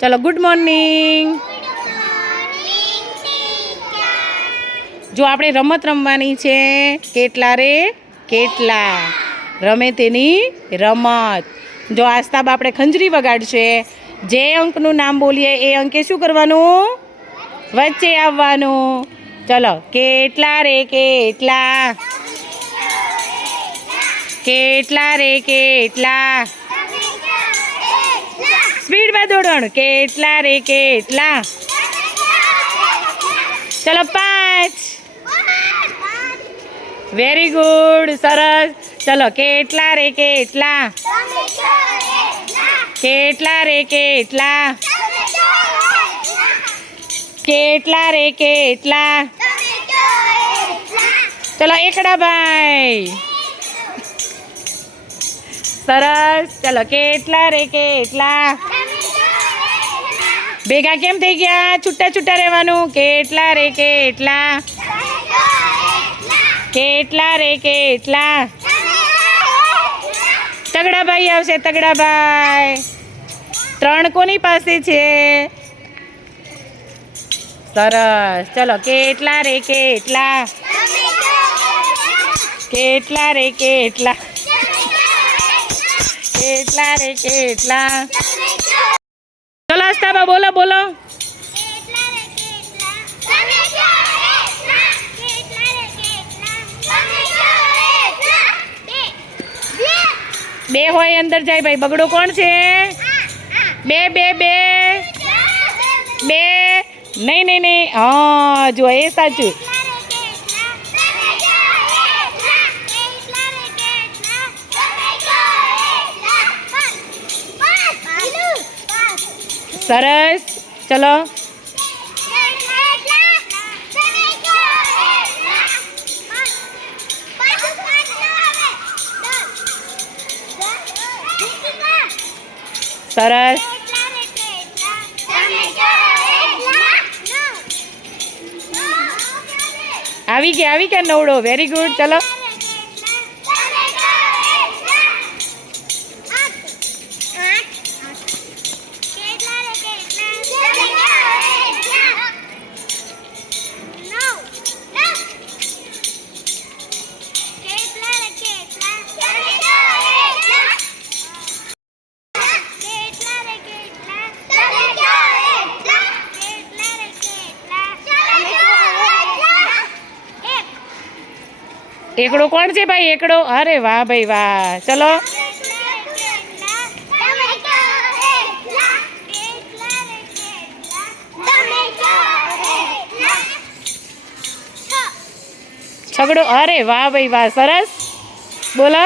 ચલો good morning જો આપણે રમત રમવાની છે, કેટલા રે? કેટલા? રમે તેની રમત. જો આસ્તાબ આપણે ખંજરી વગાડશે, જે અંકનું નામ બોલીએ, એ અંકે શું કરવાનું? વચ્ચે આવવાનું. ચલો, કેટલા રે, કેટલા? કેટલા રે, કેટલા? સ્પીડમાં દોડવાનું કેટલા રે, કેટલા? ચલો, પાંચ. વેરી ગુડ સરસ. ચલો, કેટલા રે, કેટલા? કેટલા રે, કેટલા? કેટલા રે, કેટલા? ચલો, એકડા ભાઈ. સરસ. ચલો, કેટલા રે, કેટલા? ભેગા કેમ થઈ ગયા? છૂટા છૂટા રહેવાનું. કેટલા રે કેટલા? કેટલા રે કેટલા? તગડાભાઈ આવશે, તગડાભાઈ. ત્રણ કોની પાસે છે? સરસ. ચલો, કેટલા રે કેટલા? કેટલા રે કેટલા? કેટલા રે કેટલા? ચલો આસ્થાબા બોલો બોલો. બે હોય અંદર જાય ભાઈ. બગડો કોણ છે? બે બે બે. બે. નહીં નહીં નહીં. હા જો એ સાચું. સરસ ચલો સરસ આવી ગયા આવી ગયા નવડો વેરી ગુડ ચલો એકડો કોણ છે ભાઈ? એકડો? અરે વાહ ભાઈ વાહ. ચલો. છગડો? અરે વાહ ભાઈ વાહ. સરસ. બોલો.